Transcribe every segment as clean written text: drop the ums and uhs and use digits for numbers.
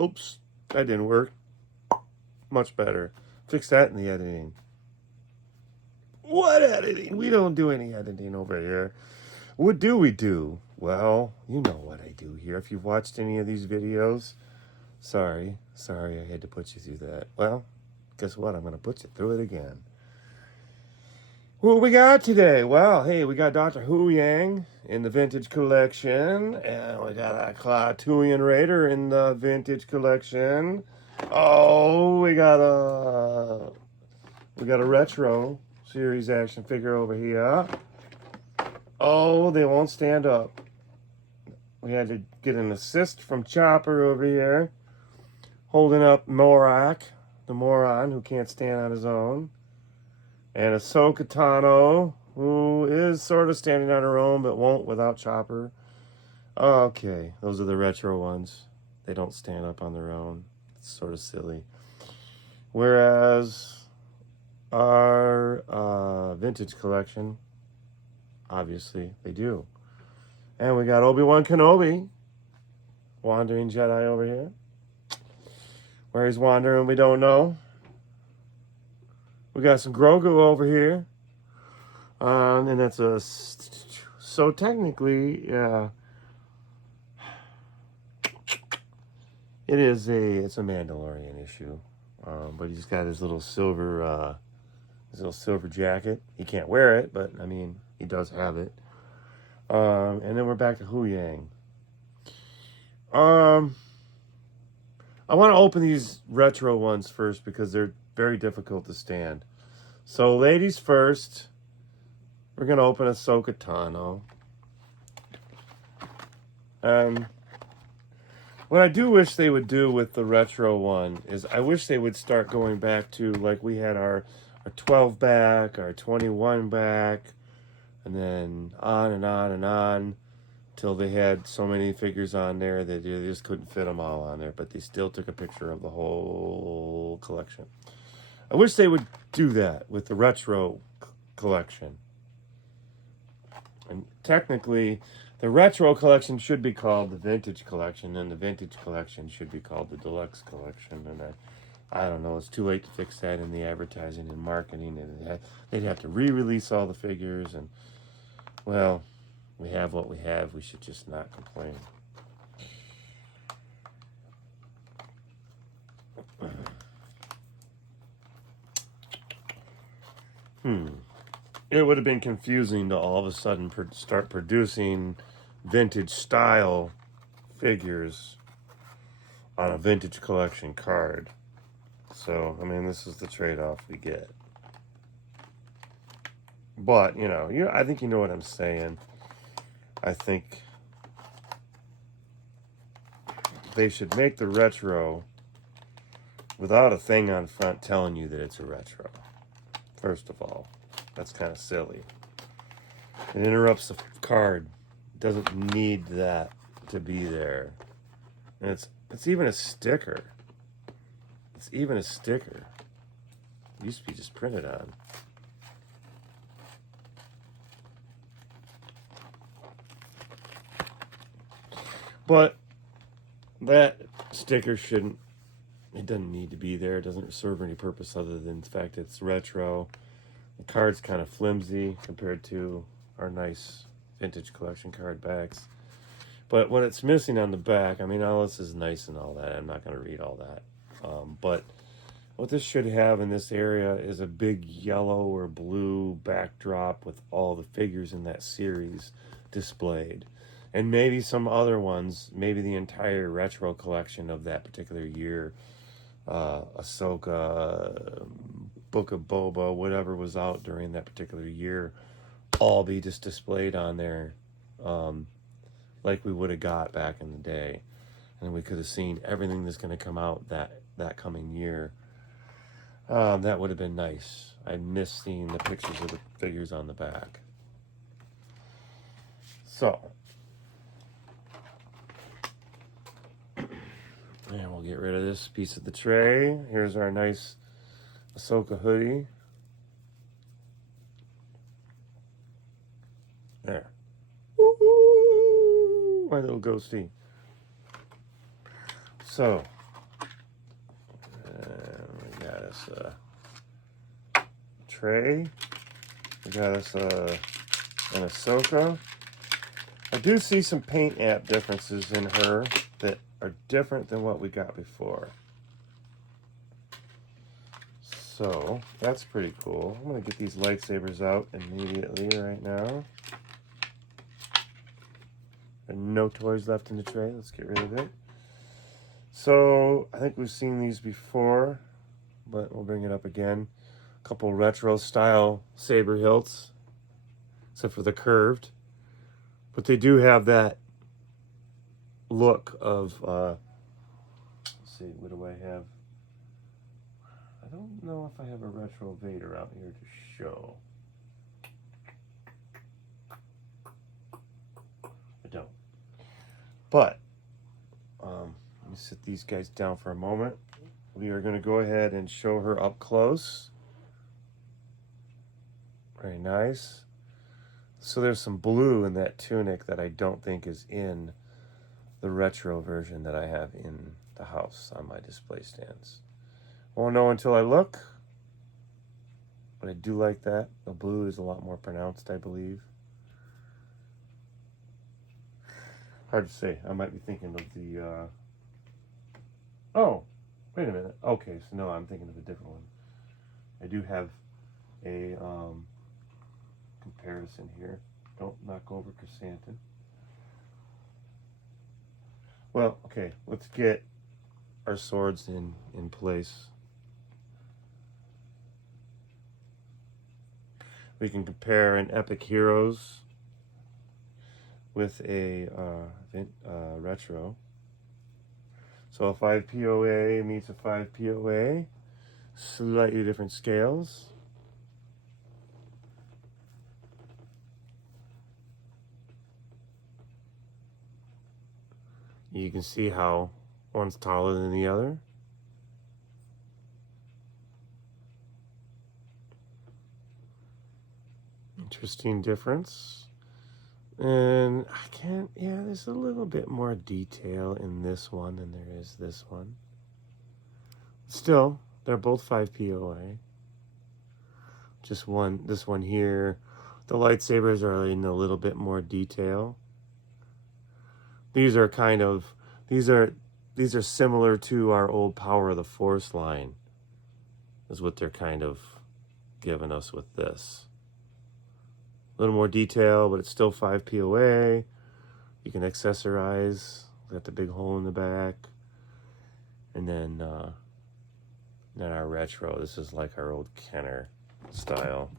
Oops, that didn't work. Much better. Fix that in the editing. What editing? We don't do any editing over here. What do we do? Well, you know what I do here. If you've watched any of these videos, sorry I had to put you through that. Well, guess what? I'm going to put you through it again. What we got today? Well, hey, we got Dr.Huyang in the vintage collection, and we got a Klatuian Raider in the vintage collection. Oh, we got a retro series action figure over here. Oh, they won't stand up. We had to get an assist from Chopper over here, holding up Marock, the moron who can't stand on his own. And Asoka Tanno, who is sort of standing on her own, but won't without Chopper. Okay, those are the retro ones. They don't stand up on their own. It's sort of silly. Whereas our vintage collection, obviously, they do. And we got Obi-Wan Kenobi, wandering Jedi over here. Where he's wandering, we don't know. We got some Grogu over here. And that's a... So technically, yeah. It's a Mandalorian issue. But he's got his little silver jacket. He can't wear it, but I mean, he does have it. And then we're back to Huyang. I want to open these retro ones first because they're very difficult to stand. So ladies first, we're going to open Asoka Tanno. What I do wish they would do with the retro one is I wish they would start going back to, like, we had our 12 back, our 21 back, and then on and on and on till they had so many figures on there that they just couldn't fit them all on there, but they still took a picture of the whole collection. I wish they would do that with the retro collection. And technically, the retro collection should be called the vintage collection, and the vintage collection should be called the deluxe collection. And I don't know, it's too late to fix that in the advertising and marketing. And they'd have to re-release all the figures. And, well, we have what we have. We should just not complain. It would have been confusing to all of a sudden start producing vintage style figures on a vintage collection card. So, I mean, this is the trade-off we get. But, I think you know what I'm saying. I think they should make the retro without a thing on front telling you that it's a retro. First of all, that's kind of silly. It interrupts the card. It doesn't need that to be there. And it's even a sticker. It's even a sticker. It used to be just printed on. But that sticker it doesn't need to be there. It doesn't serve any purpose other than the fact it's retro. The card's kind of flimsy compared to our nice vintage collection card backs. But what it's missing on the back, I mean, all this is nice and all that. I'm not going to read all that. But what this should have in this area is a big yellow or blue backdrop with all the figures in that series displayed. And maybe some other ones, maybe the entire retro collection of that particular year. Ahsoka, Book of Boba, whatever was out during that particular year, all be just displayed on there like we would have got back in the day. And we could have seen everything that's going to come out that coming year. That would have been nice. I miss seeing the pictures of the figures on the back. So, and we'll get rid of this piece of the tray. Here's our nice Ahsoka hoodie. There. Woo-hoo! My little ghosty. So, we got us a tray. We got us an Asoka. I do see some paint app differences in her that are different than what we got before. So, that's pretty cool. I'm going to get these lightsabers out immediately right now. And no toys left in the tray. Let's get rid of it. So, I think we've seen these before, but we'll bring it up again. A couple retro style saber hilts, except for the curved. But they do have that look of, let's see, what do I have? I don't know if I have a retro Vader out here to show. I don't. But, let me sit these guys down for a moment. We are going to go ahead and show her up close. Very nice. So there's some blue in that tunic that I don't think is in the retro version that I have in the house on my display stands. Won't know until I look, but I do like that. The blue is a lot more pronounced, I believe. Hard to say. I might be thinking of the, oh, wait a minute. Okay, so no, I'm thinking of a different one. I do have a, comparison here. Don't knock over Chrysanthemum. Well, okay, let's get our swords in place. We can compare an Epic Heroes with a retro. So a 5 POA meets a 5 POA, slightly different scales. You can see how one's taller than the other. Interesting difference. And I can't, yeah, there's a little bit more detail in this one than there is this one. Still, they're both 5 POA. Just one, this one here, the lightsabers are in a little bit more detail. These are kind of, these are similar to our old Power of the Force line, is what they're kind of giving us with this. A little more detail, but it's still 5 POA. You can accessorize. Got the big hole in the back. And then our retro. This is like our old Kenner style.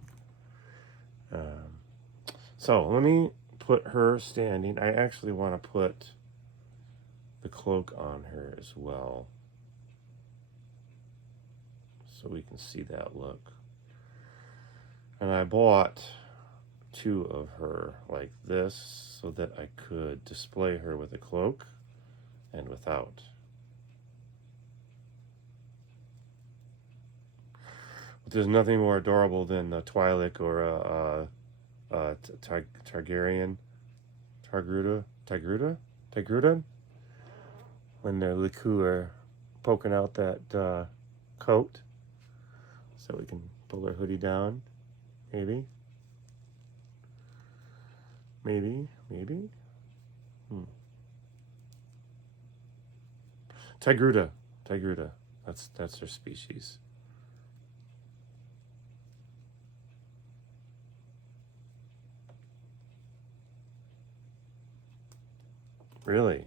So let me put her standing. I actually want to put the cloak on her as well, so we can see that look. And I bought 2 of her like this so that I could display her with a cloak and without. But there's nothing more adorable than a Twi'lek or a Targaryen, Tigruda, when their liqueur poking out that coat. So we can pull her hoodie down, maybe. Tigruda. That's their species. Really?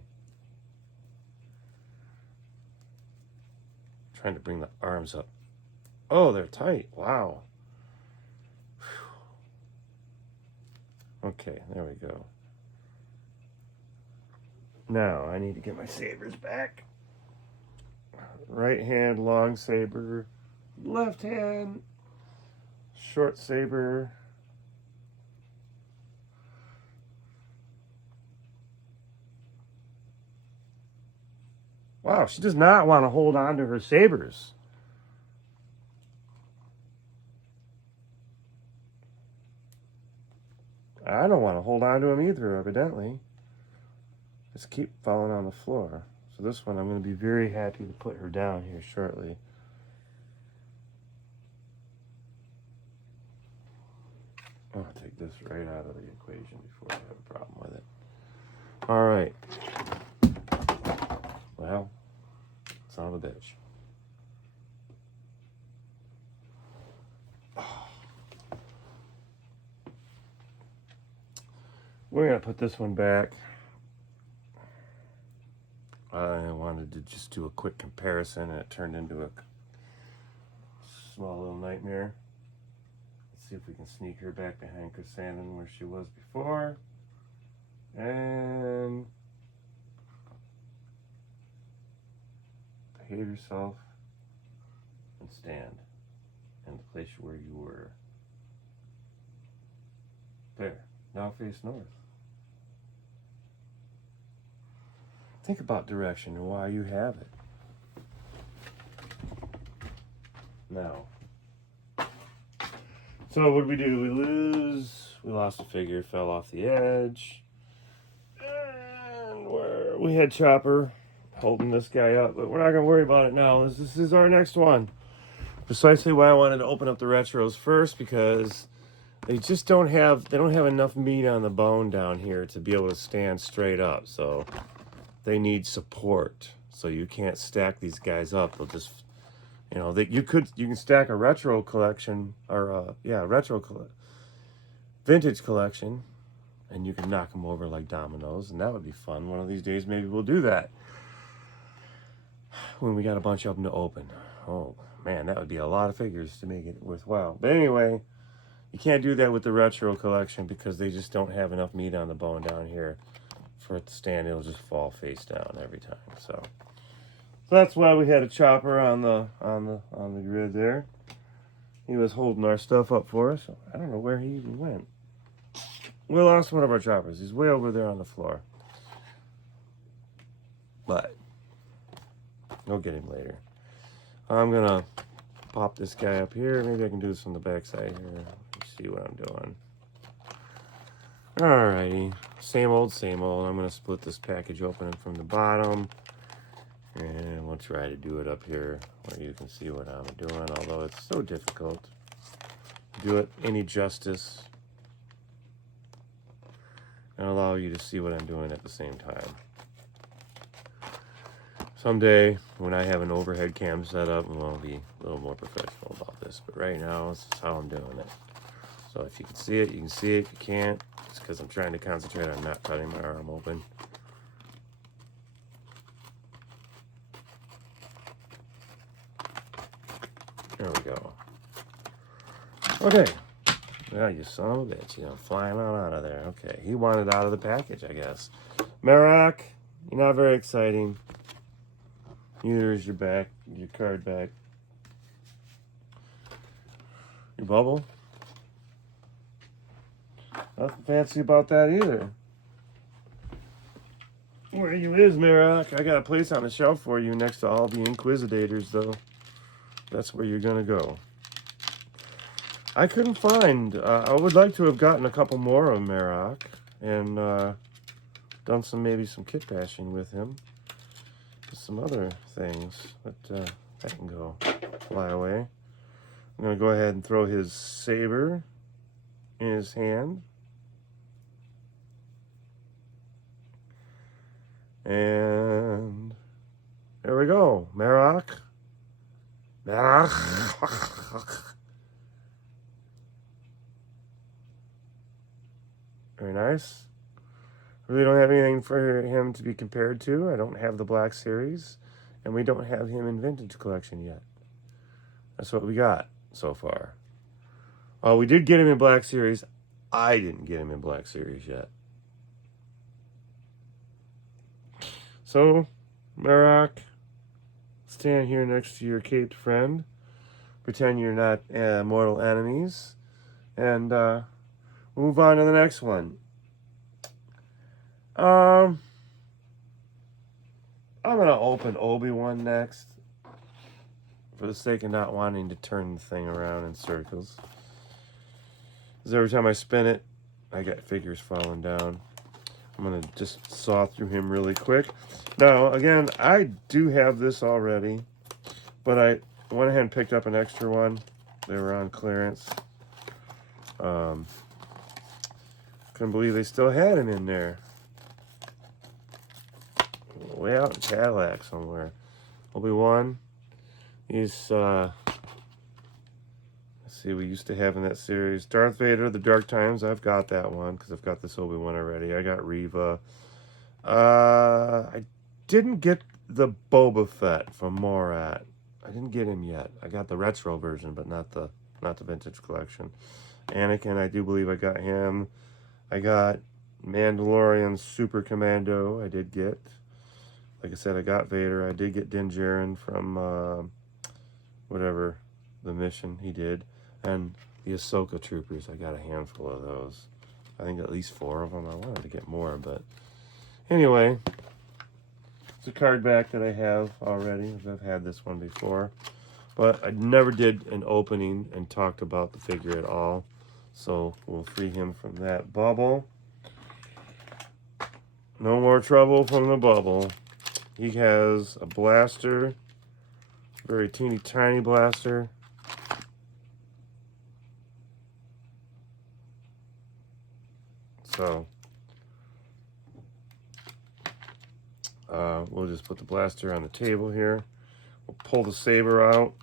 Trying to bring the arms up. Oh, they're tight. Wow. Whew. Okay, there we go. Now, I need to get my sabers back. Right hand, long saber. Left hand, short saber. Wow, she does not want to hold on to her sabers. I don't want to hold on to him either, evidently. Just keep falling on the floor. So this one, I'm going to be very happy to put her down here shortly. I'll take this right out of the equation before I have a problem with it. All right. Well, son of a bitch. We're going to put this one back. I wanted to just do a quick comparison, and it turned into a small little nightmare. Let's see if we can sneak her back behind Chrysanthemum where she was before. And behave yourself and stand in the place where you were. There. Now face north. Think about direction and why you have it. Now. So what did we do? We lost a figure, fell off the edge. And we had Chopper holding this guy up, but we're not going to worry about it now. This is our next one. Precisely why I wanted to open up the retros first, because they just don't have enough meat on the bone down here to be able to stand straight up. So they need support. So you can't stack these guys up. They'll just, you can stack a retro collection or vintage collection, and you can knock them over like dominoes, and that would be fun. One of these days, maybe we'll do that when we got a bunch of them to open. Oh man, that would be a lot of figures to make it worthwhile. But anyway, you can't do that with the retro collection because they just don't have enough meat on the bone down here for it to stand. It'll just fall face down every time. So that's why we had a Chopper on the grid there. He was holding our stuff up for us. I don't know where he even went. We lost one of our Choppers. He's way over there on the floor. But we'll get him later. I'm gonna pop this guy up here. Maybe I can do this on the back side here. Let's see what I'm doing. Alrighty. Same old, same old. I'm gonna split this package open from the bottom. And we'll try to do it up here where you can see what I'm doing, although it's so difficult to do it any justice and allow you to see what I'm doing at the same time. Someday, when I have an overhead cam set up, we'll be a little more professional about this. But right now, this is how I'm doing it. So if you can see it, you can see it. If you can't, it's because I'm trying to concentrate on not cutting my arm open. There we go. Okay. Well, you son of a bitch. Flying on out of there. Okay. He wanted out of the package, I guess. Marock, you're not very exciting. Neither is your card back. Your bubble. Nothing fancy about that either. Where you is, Marock? I got a place on the shelf for you next to all the Inquisitators, though. That's where you're gonna go. I couldn't find. I would like to have gotten a couple more of Marock and done maybe some kit bashing with him. Some other things, but that can go fly away. I'm gonna go ahead and throw his saber in his hand. And there we go. Marock. Very nice. Really don't have anything for him to be compared to. I don't have the Black Series, and we don't have him in Vintage Collection yet. That's what we got so far. Oh, we did get him in Black Series. I didn't get him in Black Series yet. So, Marock, stand here next to your caped friend. Pretend you're not mortal enemies. And move on to the next one. I'm going to open ObiWan next. For the sake of not wanting to turn the thing around in circles. Because every time I spin it, I got figures falling down. I'm going to just saw through him really quick. Now, again, I do have this already, but I went ahead and picked up an extra one. They were on clearance. Couldn't believe they still had him in there. Way out in Cadillac somewhere. ObiWan. He's, let's see, we used to have in that series Darth Vader, The Dark Times. I've got that one because I've got this ObiWan already. I got Reva. I didn't get the Boba Fett from Morat. I didn't get him yet. I got the retro version, but not the vintage collection. Anakin, I do believe I got him. I got Mandalorian Super Commando. I did get. Like I said, I got Vader. I did get Din Djarin from whatever the mission he did. And the Asoka Troopers. I got a handful of those. I think at least 4 of them. I wanted to get more, but anyway. It's a card back that I have already. I've had this one before. But I never did an opening and talked about the figure at all. So we'll free him from that bubble. No more trouble from the bubble. He has a blaster. Very teeny tiny blaster. So we'll just put the blaster on the table here. We'll pull the saber out.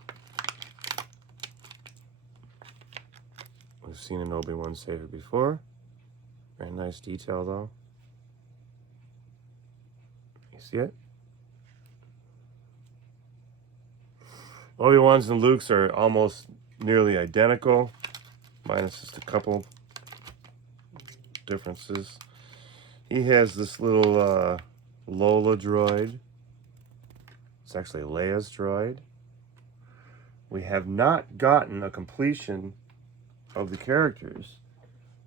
We've seen an Obi-Wan saber before. Very nice detail though. You see it? Obi-Wans and Luke's are almost nearly identical, minus just a couple differences. He has this little Lola droid. It's actually Leia's droid. We have not gotten a completion of the characters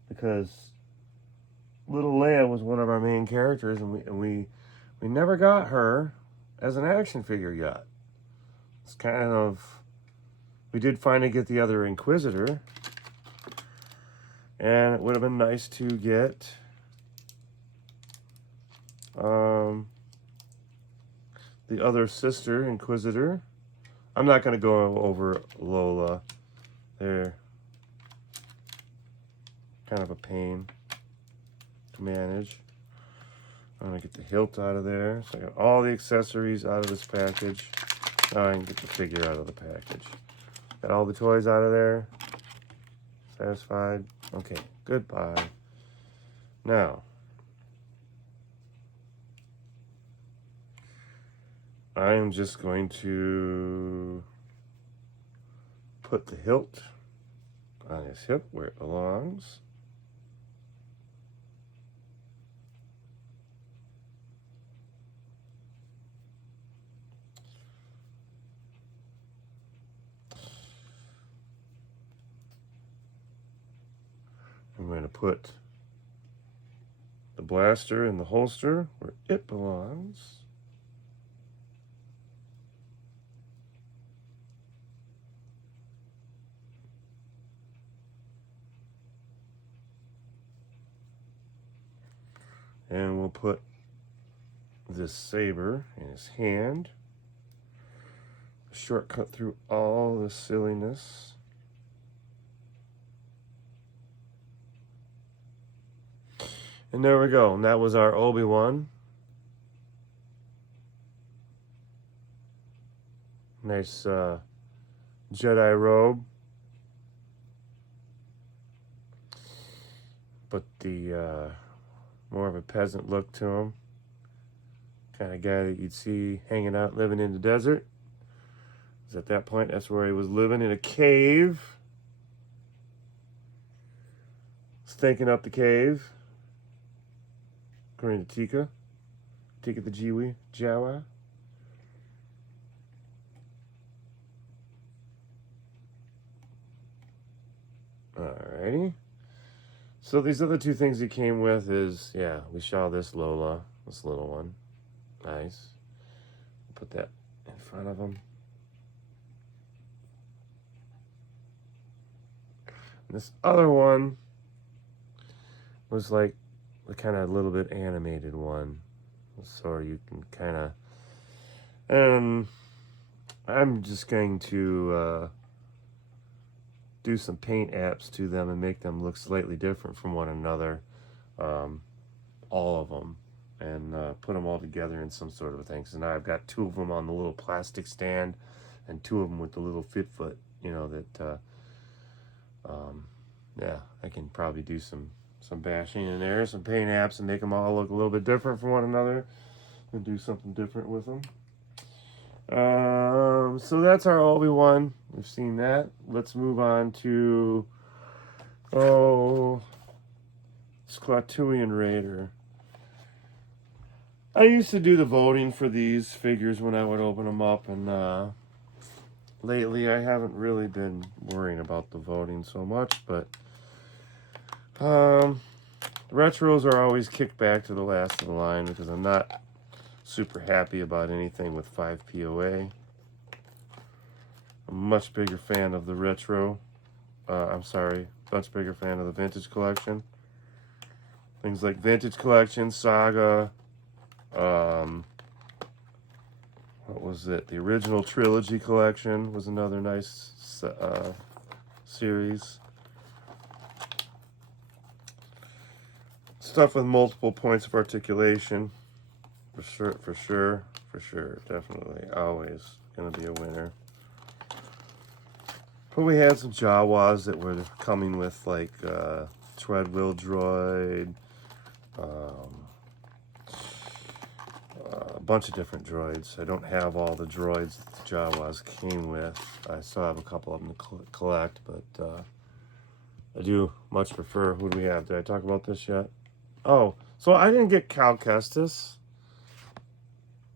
because little Leia was one of our main characters, and we never got her as an action figure yet. It's kind of, we did finally get the other Inquisitor, and it would have been nice to get the other sister Inquisitor. I'm not going to go over Lola. They're kind of a pain to manage. I'm going to get the hilt out of there. So I got all the accessories out of this package. Now I can get the figure out of the package. Got all the toys out of there. Satisfied? Okay, goodbye. Now, I am just going to put the hilt on his hip where it belongs. I'm going to put the blaster in the holster where it belongs. And we'll put this saber in his hand. A shortcut through all the silliness. And there we go. And that was our Obi-Wan. Nice Jedi robe. But the more of a peasant look to him. Kind of guy that you'd see hanging out, living in the desert. 'Cause at that point, that's where he was living, in a cave. Stinking up the cave. According to Tika the Jiwi, Jawa. Alrighty. So these other two things he came with is, yeah, we saw this Lola, this little one. Nice. Put that in front of him. And this other one was like the kind of little bit animated one. So you can kind of... And I'm just going to do some paint apps to them and make them look slightly different from one another. All of them. And put them all together in some sort of a thing. So now I've got 2 of them on the little plastic stand and 2 of them with the little fit foot, you know, that, yeah, I can probably do some bashing in there, some paint apps, and make them all look a little bit different from one another and do something different with them. So that's our ObiWan. We've seen that. Let's move on to, it's Klatuian Raider. I used to do the voting for these figures when I would open them up, and lately I haven't really been worrying about the voting so much, but retros are always kicked back to the last of the line because I'm not super happy about anything with 5 POA. I'm a much bigger fan of the retro. Much bigger fan of the vintage collection. Things like vintage collection, saga. What was it? The original trilogy collection was another nice series. Stuff with multiple points of articulation. For sure, definitely, always gonna be a winner. But we had some Jawas that were coming with like Treadwheel Droid, a bunch of different droids. I don't have all the droids that the Jawas came with. I still have a couple of them to collect, but I do much prefer... Who do we have? Did I talk about this yet? Oh, so I didn't get Cal Kestis.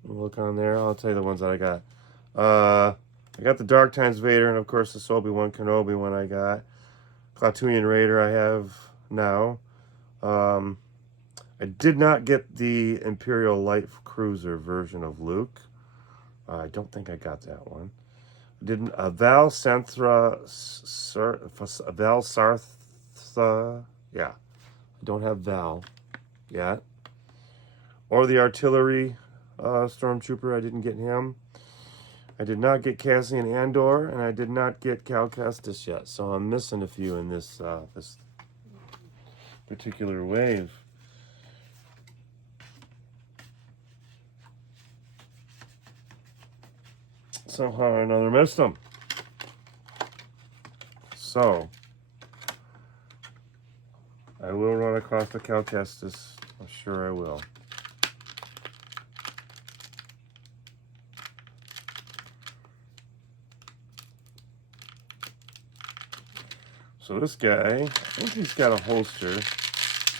Look on there. I'll tell you the ones that I got. I got the Dark Times Vader, and of course the ObiWan Kenobi one I got. Klatuian Raider I have now. I did not get the Imperial Light Cruiser version of Luke. I don't think I got that one. I didn't. Val Sartha. Yeah. I don't have Val yet. Or the Artillery Stormtrooper. I didn't get him. I did not get Cassian Andor, and I did not get Cal Kestis yet. So I'm missing a few in this this particular wave. Somehow or another missed them. So I will run across the Cal Kestis. I'm sure I will. So this guy, I think he's got a holster.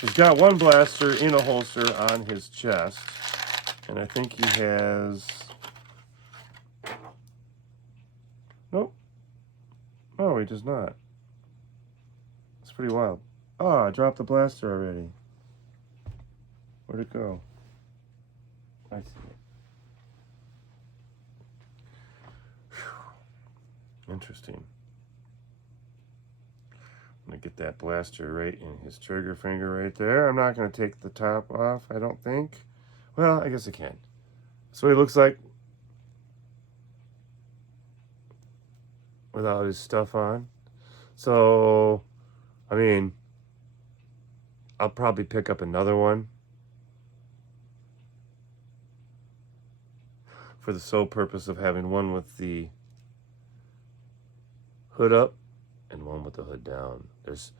He's got one blaster in a holster on his chest. And I think he has... Nope. Oh, he does not. It's pretty wild. Oh, I dropped the blaster already. Where'd it go? I see it. Whew. Interesting. I'm going to get that blaster right in his trigger finger right there. I'm not going to take the top off, I don't think. Well, I guess I can. That's what he looks like without his stuff on. So, I mean, I'll probably pick up another one for the sole purpose of having one with the hood up and one with the hood down. There's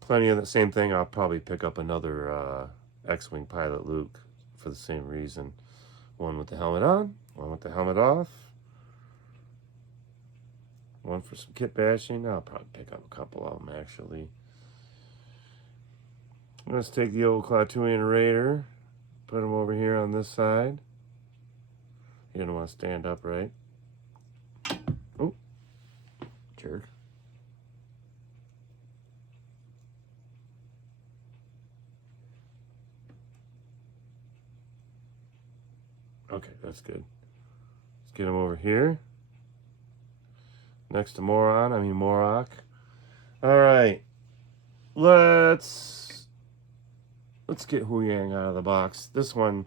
plenty of the same thing. I'll probably pick up another X-Wing pilot Luke for the same reason. One with the helmet on, one with the helmet off, one for some kit bashing. I'll probably pick up a couple of them, actually. Let's take the old Klatuian Raider, put him over here on this side. You're gonna want to stand up, right? Oh, jerk. Okay, that's good. Let's get him over here. Next to Marock. All right. Let's let's get Huyang out of the box. This one,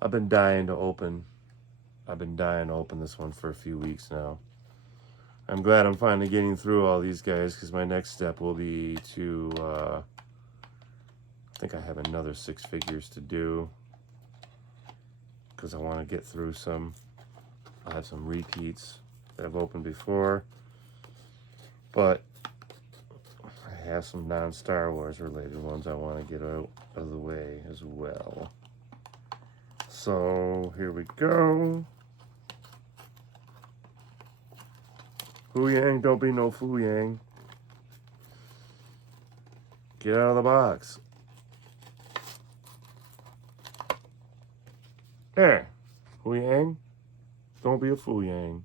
I've been dying to open. I've been dying to open this one for a few weeks now. I'm glad I'm finally getting through all these guys, because my next step will be to, I think I have another 6 figures to do, because I want to get through some. I have some repeats that I've opened before, but I have some non-Star Wars related ones I want to get out of the way as well. So here we go. Huyang, don't be no Fuyang. Get out of the box. There. Huyang, don't be a Fuyang.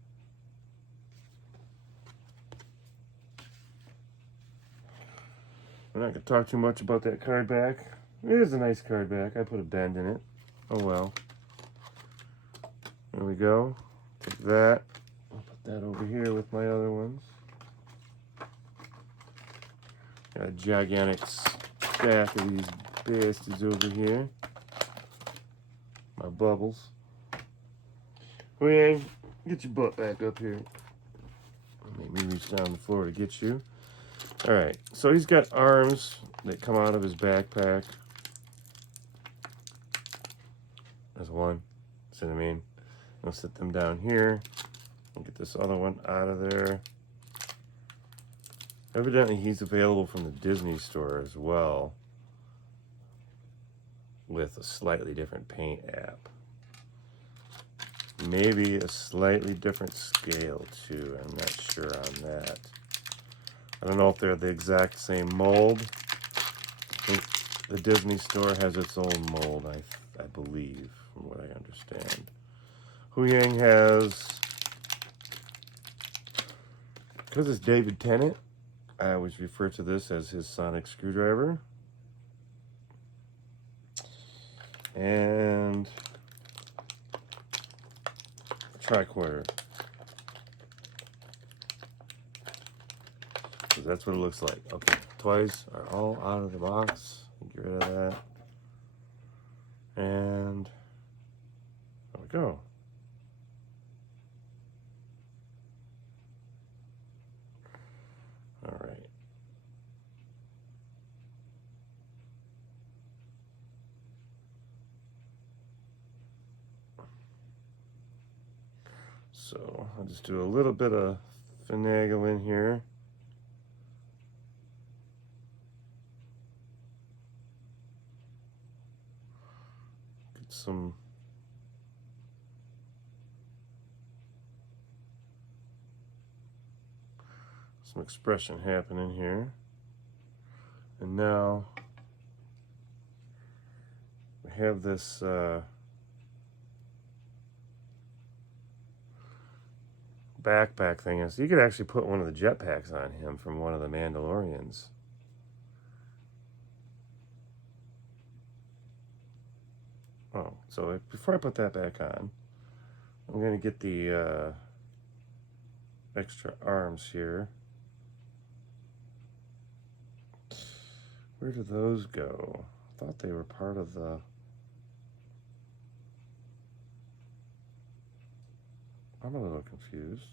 I'm not going to talk too much about that card back. It is a nice card back. I put a bend in it. Oh well. There we go. Take that. I'll put that over here with my other ones. Got a gigantic stack of these bastards over here. My bubbles. Huyang, get your butt back up here. Make me reach down the floor to get you. Alright, so he's got arms that come out of his backpack. There's one. See what I mean? I'll sit them down here. I'll get this other one out of there. Evidently, he's available from the Disney store as well, with a slightly different paint app. Maybe a slightly different scale, too. I'm not sure on that. I don't know if they're the exact same mold. I think the Disney store has its own mold, I believe, from what I understand. Huyang has, because it's David Tennant, I always refer to this as his sonic screwdriver. And tricorder. So that's what it looks like. Okay, toys are all out of the box. Get rid of that. And there we go. All right. So I'll just do a little bit of finagling here. Get some expression happening here. And now we have this backpack thing. So you could actually put one of the jetpacks on him from one of the Mandalorians. Oh, so before I put that back on, I'm going to get the extra arms here. Where do those go? I thought they were part of the... I'm a little confused.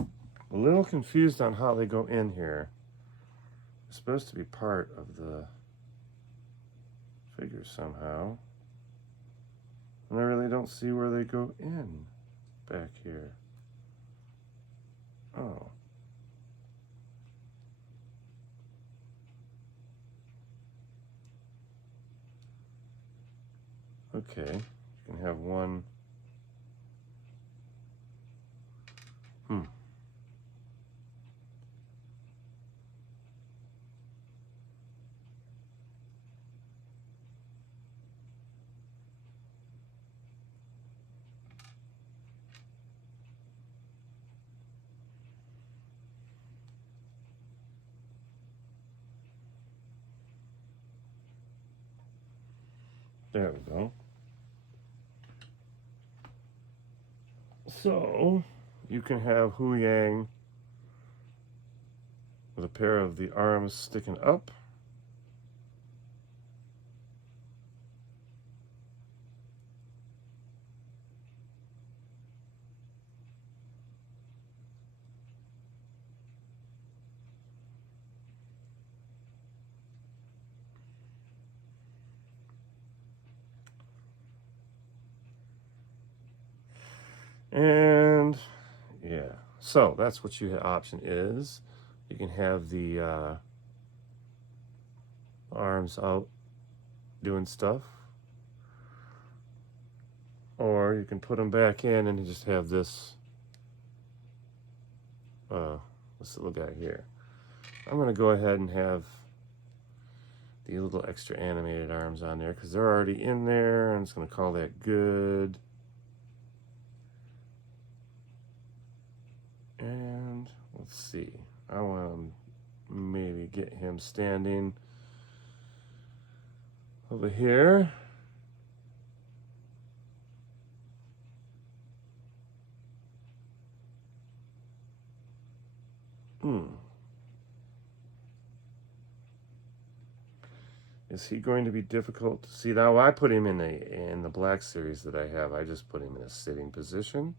A little confused on how they go in here. It's supposed to be part of the figure somehow. And I really don't see where they go in back here. Oh. Okay, you can have one. There we go. So, you can have Huyang pair of the arms sticking up. And yeah, so that's what your option is. You can have the arms out doing stuff, or you can put them back in and just have this little guy here. I'm going to go ahead and have the little extra animated arms on there because they're already in there. I'm just going to call that good. And let's see. I want to maybe get him standing over here. Is he going to be difficult to see? Now I put him in the black series that I have. I just put him in a sitting position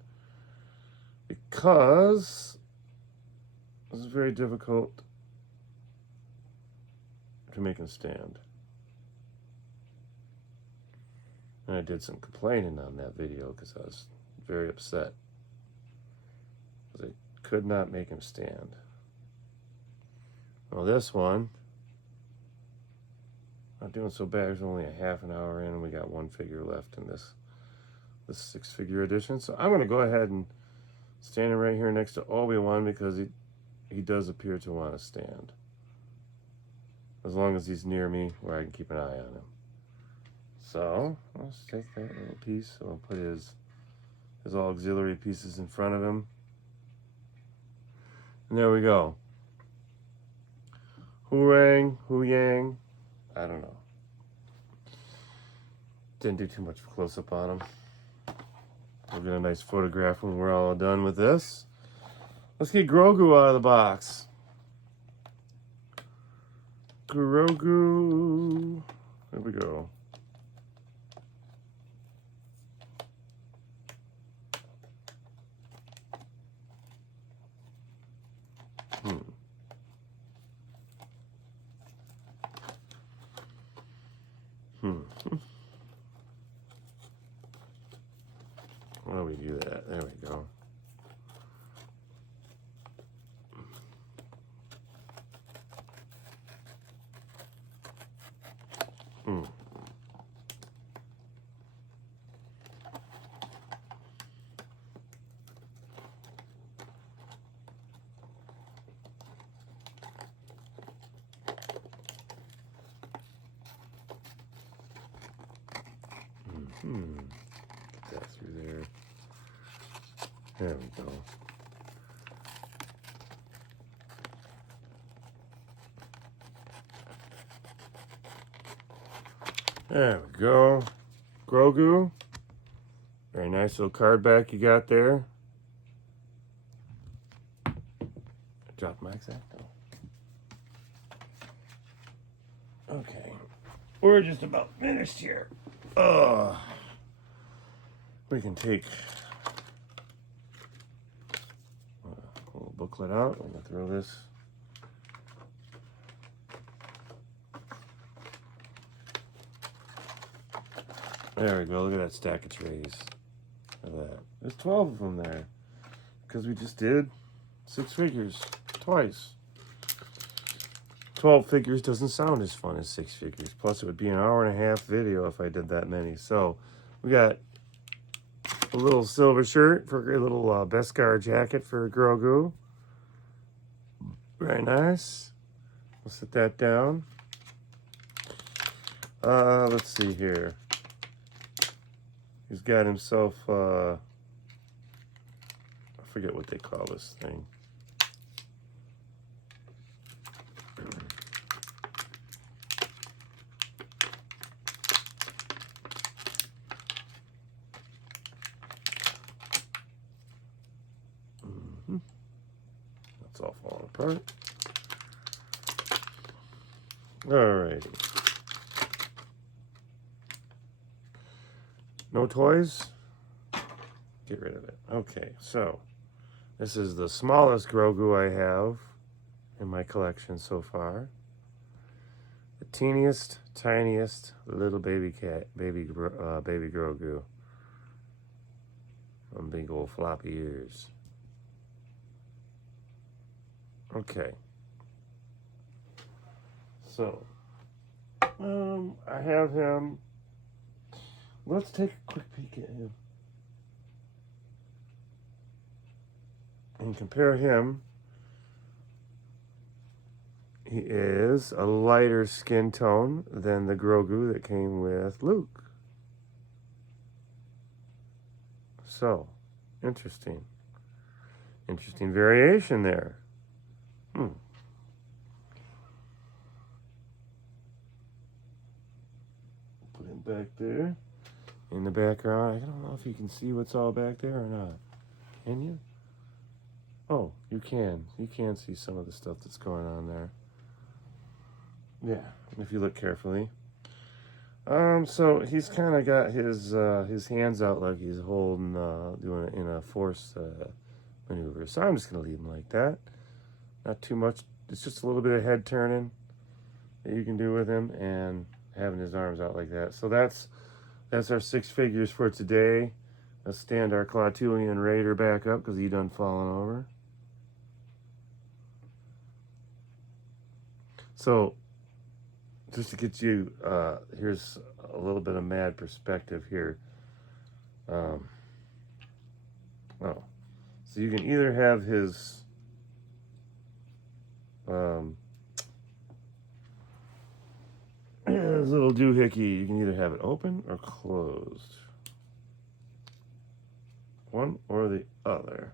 because it's very difficult to make him stand. And I did some complaining on that video because I was very upset because I could not make him stand. Well, this one, not doing so bad. There's only a half an hour in, and we got one figure left in this 6-figure edition. So I'm going to go ahead and stand him right here next to ObiWan because he does appear to want to stand. As long as he's near me where I can keep an eye on him. So let's take that little piece. So I'll put his all auxiliary pieces in front of him. And there we go. Huyang. I don't know. Didn't do too much close-up on him. We'll get a nice photograph when we're all done with this. Let's get Grogu out of the box. Grogu. There we go. Why don't we do that? There we go. Get that through there. There we go. There we go. Grogu. Very nice little card back you got there. Drop my exacto. Okay. We're just about finished here. We can take a little booklet out. I'm going to throw this. There we go. Look at that stack of trays. Look at that. There's 12 of them there. Because we just did 6 figures twice. 12 figures doesn't sound as fun as 6 figures. Plus, it would be an hour-and-a-half video if I did that many. So, we got a little silver shirt for a little Beskar jacket for Grogu. Very nice. We'll set that down. Let's see here. He's got himself, I forget what they call this thing. That's all falling apart. Alrighty. No toys? Get rid of it. Okay, so this is the smallest Grogu I have in my collection so far. The teeniest, tiniest little baby Grogu. On big old floppy ears. Okay. So, I have him. Let's take a quick peek at him and compare him. He is a lighter skin tone than the Grogu that came with Luke. So, interesting. Interesting variation there. Put him back there. In the background. I don't know if you can see what's all back there or not. Can you? Oh, you can. You can see some of the stuff that's going on there. Yeah, if you look carefully. So he's kind of got his hands out like he's holding, doing it in a force maneuver. So I'm just gonna leave him like that. Not too much. It's just a little bit of head turning that you can do with him, and having his arms out like that. So that's our 6 figures for today. Let's stand our Klatuian Raider back up because he done fallen over. So, just to get you, here's a little bit of mad perspective here. So you can either have his little doohickey, you can either have it open or closed. One or the other.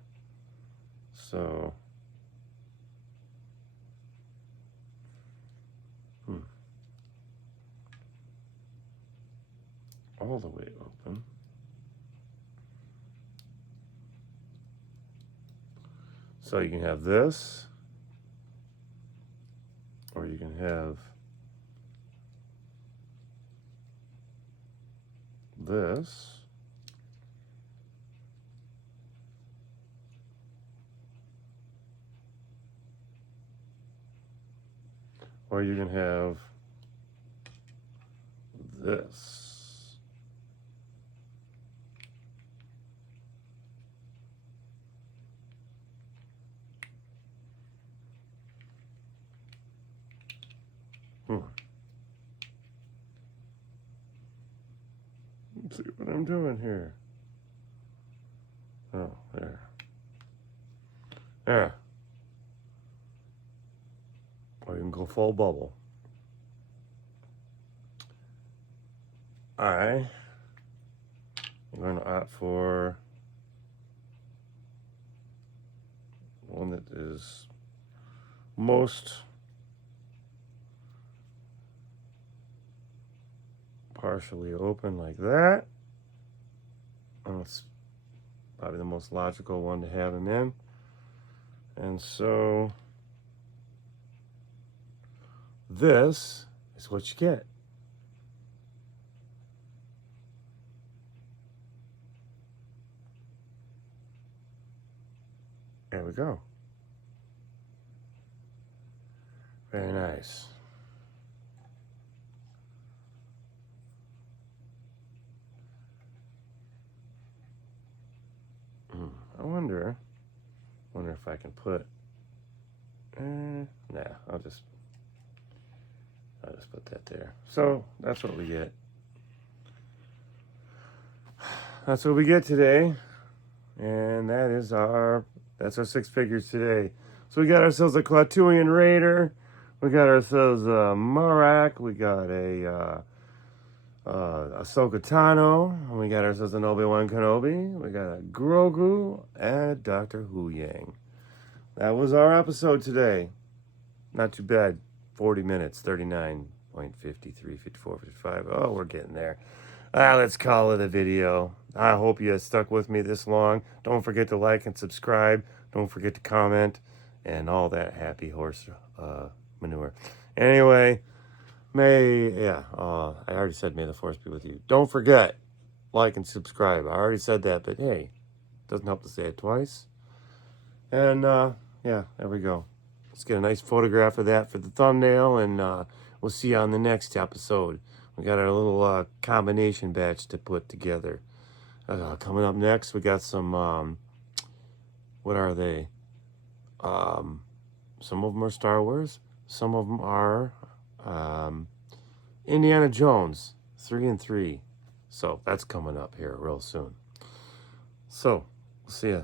So, all the way open. So you can have this, or you can have this. Or you can have this. Let's see what I'm doing here. Oh, there. Yeah. Or you can go full bubble. I'm going to opt for one that is most partially open like that. That's probably the most logical one to have him in. And so this is what you get. There we go. Very nice. I wonder if I can put. Nah, I'll just put that there. So that's what we get. That's what we get today, and that's our 6 figures today. So we got ourselves a Klatuian Raider, we got ourselves a Marock, we got a Asoka Tanno, and we got ourselves an ObiWan Kenobi, we got a Grogu, and Dr.Huyang. That was our episode today. Not too bad. 40 minutes, 39.53, 54, 55. Oh, we're getting there. Let's call it a video. I hope you stuck with me this long. Don't forget to like and subscribe. Don't forget to comment and all that happy horse manure. Anyway, I already said may the force be with you. Don't forget, like and subscribe. I already said that, but hey, doesn't help to say it twice. And yeah, there we go. Let's get a nice photograph of that for the thumbnail, and we'll see you on the next episode. We got our little combination batch to put together. Coming up next, we got some, what are they? Some of them are Star Wars. Some of them are Indiana Jones, 3 and 3. So that's coming up here real soon. So, we'll see ya.